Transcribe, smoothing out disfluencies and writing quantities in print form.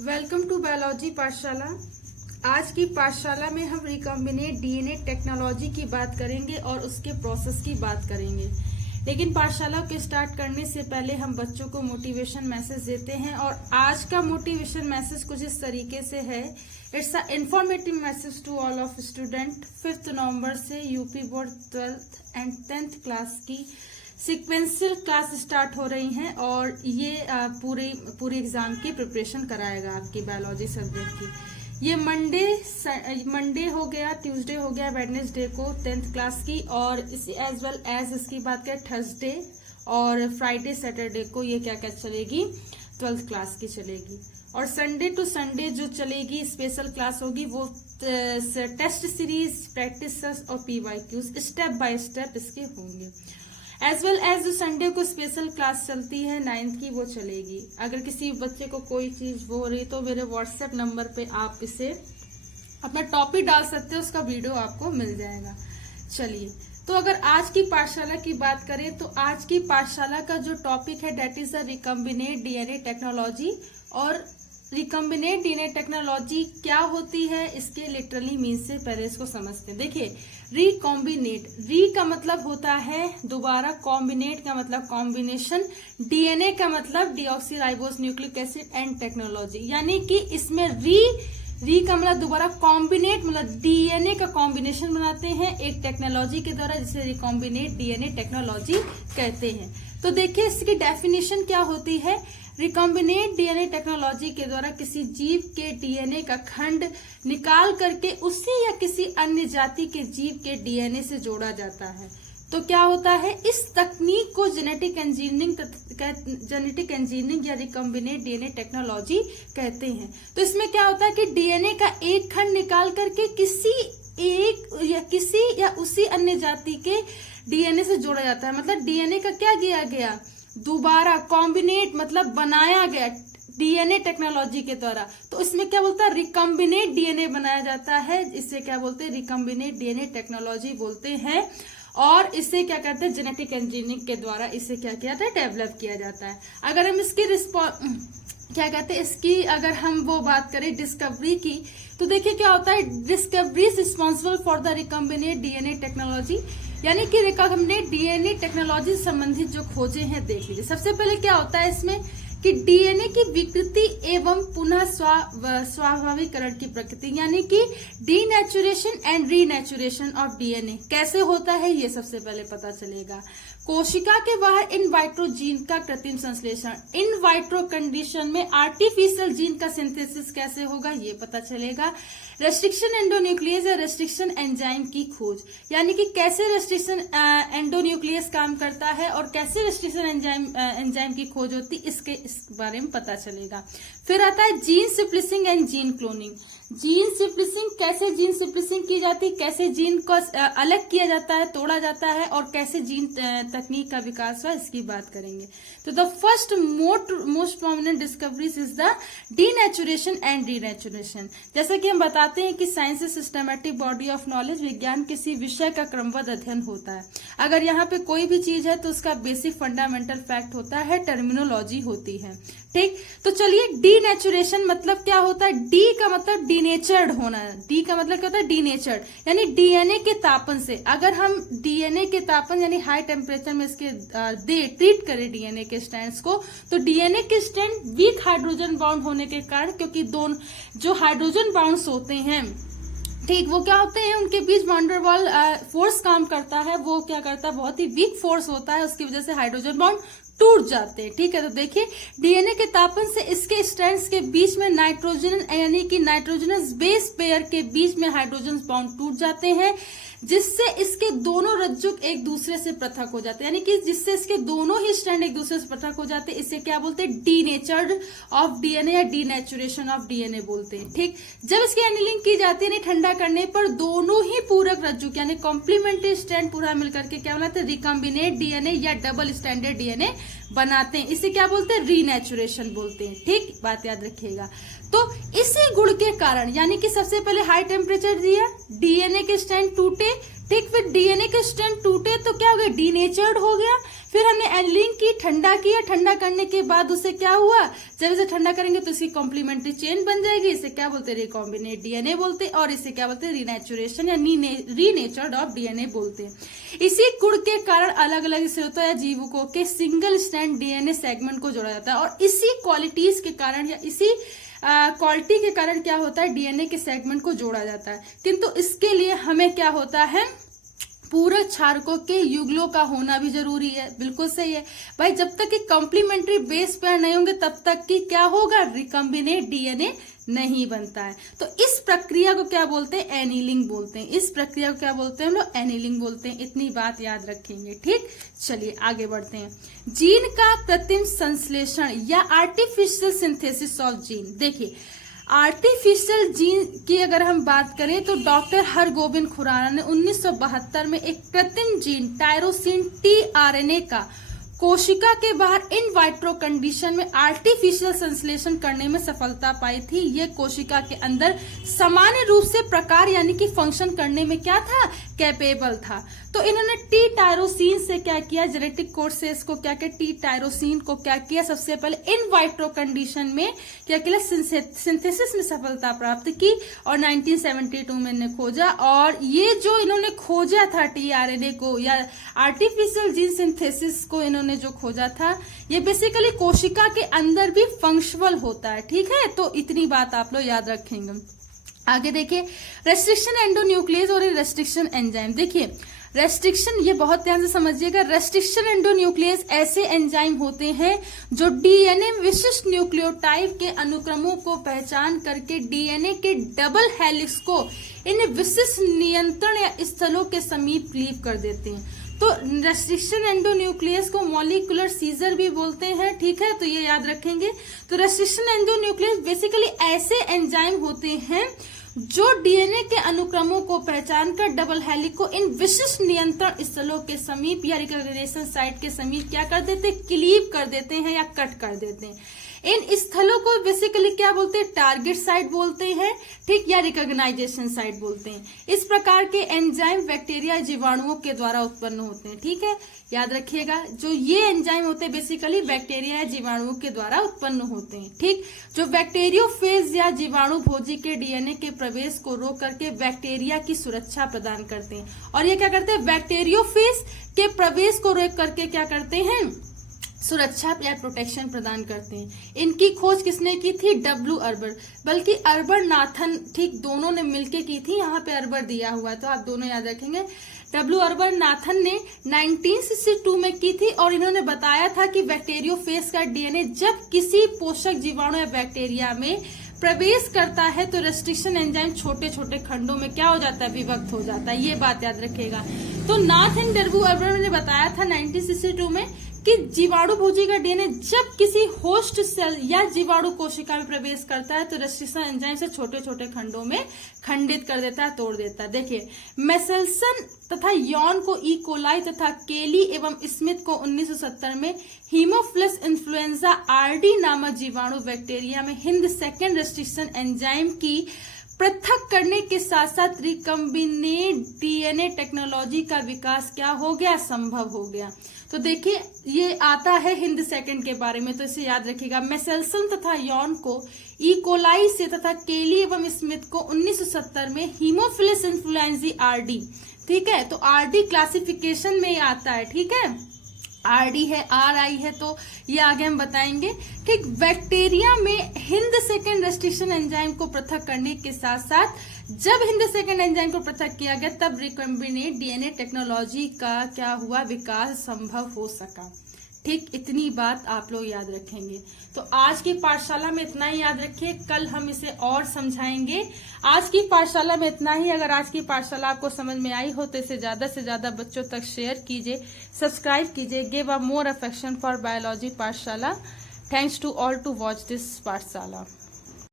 Welcome to biology पाठशाला। आज की पाठशाला में हम रिकॉम्बिनेट डीएनए टेक्नोलॉजी की बात करेंगे और उसके प्रोसेस की बात करेंगे। लेकिन पाठशाला के स्टार्ट करने से पहले हम बच्चों को मोटिवेशन मैसेज देते हैं और आज का मोटिवेशन मैसेज कुछ इस तरीके से है। It's a informative message to all of student. 5 नवंबर से UP board 12th and 10th class की सीक्वेंशियल क्लास स्टार्ट हो रही हैं और ये पूरे एग्जाम की प्रिपरेशन कराएगा आपकी बायोलॉजी सब्जेक्ट की। ये मंडे हो गया, ट्यूसडे हो गया, वेडनेसडे को 10th क्लास की, और इसी एज वेल एज इसकी बात करें थर्सडे और फ्राइडे सैटरडे को ये क्या चलेगी, 12th क्लास की चलेगी। और संडे टू संडे जो चलेगी स्पेशल क्लास होगी वो टेस्ट सीरीज, प्रैक्टिस और PYQs स्टेप बाय स्टेप इसके होंगे। एज वेल एज जो संडे को स्पेशल क्लास चलती है 9th की वो चलेगी। अगर किसी बच्चे को कोई चीज वो हो रही तो मेरे व्हाट्सएप नंबर पे आप इसे अपना टॉपिक डाल सकते हो, उसका वीडियो आपको मिल जाएगा। चलिए, तो अगर आज की पाठशाला की बात करें तो आज की पाठशाला का जो टॉपिक है that is the recombinant DNA technology. और रिकॉम्बिनेट डीएनए टेक्नोलॉजी क्या होती है, इसके लिटरली मीन से पहले इसको समझते हैं। देखिए, रिकॉम्बिनेट, री का मतलब होता है दोबारा, कॉम्बिनेट का मतलब कॉम्बिनेशन, डीएनए का मतलब deoxyribose nucleic acid and technology, यानी कि इसमें री का मतलब दोबारा, कॉम्बिनेट मतलब डीएनए का कॉम्बिनेशन बनाते हैं एक टेक्नोलॉजी के द्वारा, जिसे रिकॉम्बिनेट डीएनए टेक्नोलॉजी कहते हैं। तो देखिए इसकी डेफिनेशन क्या होती है। रिकॉम्बिनेट डीएनए टेक्नोलॉजी के द्वारा किसी जीव के डीएनए का खंड निकाल करके उसी या किसी अन्य जाति के जीव के डीएनए से जोड़ा जाता है। तो क्या होता है, इस तकनीक को जेनेटिक इंजीनियरिंग या रिकॉम्बिनेट डीएनए टेक्नोलॉजी कहते हैं। तो इसमें क्या होता है कि डीएनए का एक खंड निकाल करके किसी या उसी अन्य जाति के डीएनए से जोड़ा जाता है। मतलब डीएनए का क्या किया गया, दोबारा कॉम्बिनेट मतलब बनाया गया डीएनए टेक्नोलॉजी के द्वारा। तो इसमें क्या बोलता है, रिकॉम्बिनेट डीएनए बनाया जाता है। इसे क्या बोलते हैं, रिकॉम्बिनेट डीएनए टेक्नोलॉजी बोलते हैं। और इसे क्या कहते हैं, जेनेटिक इंजीनियरिंग के द्वारा इसे क्या किया जाता है, डेवलप किया जाता है। अगर हम इसकी क्या कहते हैं, इसकी अगर हम वो बात करें डिस्कवरी की, तो देखिए क्या होता है, discovery is responsible for the recombinant DNA technology, यानी कि रिकॉम्बिनेट डीएनए टेक्नोलॉजी से संबंधित जो खोजें हैं देख लीजिए। सबसे पहले क्या होता है इसमें कि डीएनए की विकृति एवं पुनः स्वाभाविकरण की प्रकृति, यानी कि denaturation and renaturation of DNA कैसे होता है ये सबसे पहले पता चलेगा। कोशिका के बाहर इन वाइट्रो जीन का कृत्रिम संश्लेषण, इन वाइट्रो कंडीशन में आर्टिफिशियल जीन का सिंथेसिस कैसे होगा ये पता चलेगा। रेस्ट्रिक्शन एंडोन्यूक्लियस या रेस्ट्रिक्शन एंजाइम की खोज, यानी कि कैसे रेस्ट्रिक्शन एंडोन्यूक्लियस काम करता है और कैसे रेस्ट्रिक्शन एंजाइम की खोज होती है, इस बारे में पता चलेगा। फिर आता है gene splicing and gene cloning. Gene splicing, कैसे जीन सिप्लिसिंग की जाती है, कैसे जीन को अलग किया जाता है, तोड़ा जाता है, और कैसे जीन तकनीक का विकास हुआ, इसकी बात करेंगे। तो the first most prominent discoveries is the denaturation and renaturation. जैसा कि हम बताते हैं कि science is systematic body of knowledge, विज्ञान किसी विषय का क्रमबद्ध अध्ययन होता है। अगर यहाँ पे कोई भी चीज है तो उसका बेसिक फंडामेंटल फैक्ट होता है, टर्मिनोलॉजी होती है। ठीक, तो चलिए, डीनेचुरेशन मतलब क्या होता है, डी का मतलब डीनेचर्ड होना है। डी का मतलब क्या होता है, डीनेचर्ड, यानी डीएनए के तापन से। अगर हम डीएनए के तापन यानी हाई टेम्परेचर में इसके ट्रीट करें डीएनए के स्ट्रैंड्स को, तो डीएनए के स्ट्रैंड वीक हाइड्रोजन बाउंड होने के कारण, क्योंकि दोनों जो हाइड्रोजन बाउंड्स होते हैं, ठीक, वो क्या होते हैं, उनके बीच वैंडरवाल फोर्स काम करता है, वो क्या करता है, बहुत ही वीक फोर्स होता है, उसकी वजह से हाइड्रोजन बाउंड टूट जाते हैं। ठीक है, तो देखिए डीएनए के तापन से इसके स्ट्रैंड्स के बीच में नाइट्रोजन यानी कि नाइट्रोजनस बेस पेयर के बीच में हाइड्रोजन बाउंड टूट जाते हैं, जिससे इसके दोनों रज्जुक एक दूसरे से पृथक हो जाते हैं, यानी कि जिससे इसके दोनों ही स्ट्रैंड एक दूसरे से पृथक हो जाते हैं। इसे क्या बोलते हैं, डीनेचर्ड ऑफ डीएनए या डीनेचुरेशन ऑफ डीएनए बोलते हैं। ठीक, जब इसकी एनीलिंग की जाती है ठंडा करने पर दोनों ही पूरक रज्जुक यानी कॉम्प्लीमेंट्री स्ट्रैंड पूरा मिलकर के क्या बनाते हैं, रिकॉम्बिनेट डीएनए या डबल स्टैंडर्ड डीएनए बनाते हैं। इसे क्या बोलते हैं, रीनेचुरेशन बोलते हैं। ठीक, बात याद रखिएगा। तो इसी गुण के कारण, यानी कि सबसे पहले हाई टेम्परेचर दिया, डीएनए के स्ट्रैंड टूटे, ठीक, फिर डीएनए के स्ट्रैंड टूटे तो क्या हो गया, डीनेचर्ड हो गया। फिर हमने एनिलिंग की, ठंडा किया, ठंडा करने के बाद उसे क्या हुआ, जब इसे ठंडा करेंगे तो इसकी कॉम्प्लीमेंट्री चेन बन जाएगी, इसे क्या बोलते हैं, रिकॉम्बिनेट डीएनए बोलते हैं, और इसे क्या बोलते हैं, रीनेचुरेशन या रीनेचर्ड ऑफ डीएनए बोलते हैं। इसी गुण के कारण अलग अलग स्रोतों या जीवकों के सिंगल स्ट्रैंड डीएनए सेगमेंट को जोड़ा जाता है, और इसी क्वालिटीज के कारण या इसी क्वालिटी के कारण क्या होता है, डीएनए के सेगमेंट को जोड़ा जाता है। किंतु इसके लिए हमें क्या होता है, पूरक क्षारकों के युगलों का होना भी जरूरी है। बिल्कुल सही है भाई, जब तक कि कॉम्प्लीमेंट्री बेस पेयर नहीं होंगे तब तक कि क्या होगा, रिकम्बिनेट डीएनए नहीं बनता है। तो इस प्रक्रिया को क्या बोलते हैं, एनीलिंग बोलते हैं। इस प्रक्रिया को क्या बोलते हैं हम लोग, एनीलिंग बोलते हैं। इतनी बात याद रखेंगे, ठीक। चलिए आगे बढ़ते हैं। जीन का कृत्रिम संश्लेषण या आर्टिफिशियल सिंथेसिस ऑफ जीन। देखिए, आर्टिफिशियल जीन की अगर हम बात करें तो डॉक्टर हरगोविंद खुराना ने 1972 में एक कृत्रिम जीन टायरोसिन टीआरएनए का कोशिका के बाहर इन वाइट्रो कंडीशन में आर्टिफिशियल संश्लेषण करने में सफलता पाई थी। ये कोशिका के अंदर सामान्य रूप से प्रकार यानी कि फंक्शन करने में क्या था, कैपेबल था। तो इन्होंने टी टायरोसिन से क्या किया, जेनेटिक कोड से इसको क्या किया, टी टायरोसिन को क्या किया, सबसे पहले इन वाइट्रो कंडीशन में क्या किया, सिंथेसिस में सफलता प्राप्त की, और 1972 में इन्हें खोजा। और ये जो इन्होंने खोजा था टीआरएनए को या आर्टिफिशियल जीन सिंथेसिस को इन्होंने जो खोजा था, ये बेसिकली कोशिका के अंदर भी फंक्शनल होता है, ठीक है। तो इतनी बात आप लोग याद रखेंगे। आगे देखिए, रेस्ट्रिक्शन एंडोन्यूक्लियस और रेस्ट्रिक्शन एंजाइम। देखिए, रेस्ट्रिक्शन, ये बहुत ध्यान से समझिएगा, रेस्ट्रिक्शन एंडोन्यूक्लियस ऐसे एंजाइम होते हैं जो डीएनए विशिष्ट न्यूक्लियोटाइड के अनुक्रमों को पहचान करके डीएनए के डबल हेलिक्स को इन विशिष्ट नियंत्रण या स्थलों के समीप क्लीव कर देते हैं। तो रेस्ट्रिक्शन एंडोन्यूक्लियस को मॉलिक्यूलर सीजर भी बोलते हैं, ठीक है, तो ये याद रखेंगे। तो रेस्ट्रिक्शन एंडोन्यूक्लियस बेसिकली ऐसे एंजाइम होते हैं जो डीएनए के अनुक्रमों को पहचान कर डबल हेलिक्स को इन विशिष्ट नियंत्रण स्थलों के समीप या रिकॉग्निशन साइट के समीप क्या कर देते, क्लीव कर देते हैं या कट कर देते हैं। इन स्थलों को बेसिकली क्या बोलते हैं, टारगेट साइट बोलते हैं, ठीक, या रिकॉग्नाइजेशन साइट बोलते हैं। इस प्रकार के एंजाइम बैक्टीरिया जीवाणुओं के द्वारा उत्पन्न होते हैं, ठीक है, याद रखिएगा। जो ये एंजाइम होते हैं बेसिकली बैक्टीरिया या जीवाणुओं के द्वारा उत्पन्न होते हैं, ठीक। जो बैक्टीरियोफेज या जीवाणु भोजी के डीएनए के प्रवेश को रोक करके बैक्टीरिया की सुरक्षा प्रदान करते हैं। और ये क्या करते हैं, बैक्टीरियोफेज के प्रवेश को रोक करके क्या करते हैं, सुरक्षा या प्रोटेक्शन प्रदान करते हैं। इनकी खोज किसने की थी, डब्ल्यू अर्बर, बल्कि अर्बर नाथन, ठीक, दोनों ने मिलकर की थी। यहाँ पे अर्बर दिया हुआ तो आप दोनों याद रखेंगे। डब्ल्यू अर्बर नाथन ने 1962 में की थी, और इन्होंने बताया था कि बैक्टीरियोफेज का डीएनए जब किसी पोषक जीवाणु या बैक्टीरिया में प्रवेश करता है तो रेस्ट्रिक्शन एंजाइम छोटे छोटे खंडों में क्या हो जाता है, विभक्त हो जाता है। ये बात याद रखिएगा। तो नाथ एंड डब्ल्यू अर्बर ने बताया था 1962 में कि जीवाणु भोजी का डीएनए जब किसी होस्ट सेल या जीवाणु कोशिका में प्रवेश करता है तो रेस्ट्रिक्शन एंजाइम से छोटे छोटे खंडों में खंडित कर देता है, तोड़ देता है। देखिए, मेसेल्सन तथा यॉन को ई कोलाई तथा केली एवं स्मिथ को 1970 में हीमोफिलस इन्फ्लुएंजा आरडी नामक जीवाणु बैक्टीरिया में हिंद सेकेंड रेस्ट्रिक्शन एंजाइम की पृथक करने के साथ साथ रिकम्बिनेट डीएनए टेक्नोलॉजी का विकास क्या हो गया, संभव हो गया। तो देखिए, ये आता है हिंद सेकंड के बारे में, तो इसे याद रखिएगा। मेसेल्सन तथा यॉन को ई कोलाई से तथा केली एवं स्मिथ को 1970 में हीमोफिलस इन्फ्लुएंजा आरडी, ठीक है, तो आरडी क्लासिफिकेशन में आता है, ठीक है, आरडी है, आर आई है, तो ये आगे हम बताएंगे, ठीक। बैक्टीरिया में हिंद सेकेंड रेस्ट्रिक्शन एंजाइम को पृथक करने के साथ साथ जब हिंद सेकेंड एंजाइम को पृथक किया गया तब रिकम्बिनेट डीएनए टेक्नोलॉजी का क्या हुआ, विकास संभव हो सका, ठीक। इतनी बात आप लोग याद रखेंगे। तो आज की पाठशाला में इतना ही याद रखिए, कल हम इसे और समझाएंगे। आज की पाठशाला में इतना ही। अगर आज की पाठशाला आपको समझ में आई हो तो इसे ज्यादा से ज्यादा बच्चों तक शेयर कीजिए, सब्सक्राइब कीजिए। Give a more affection for biology पाठशाला। Thanks to all to watch this पाठशाला।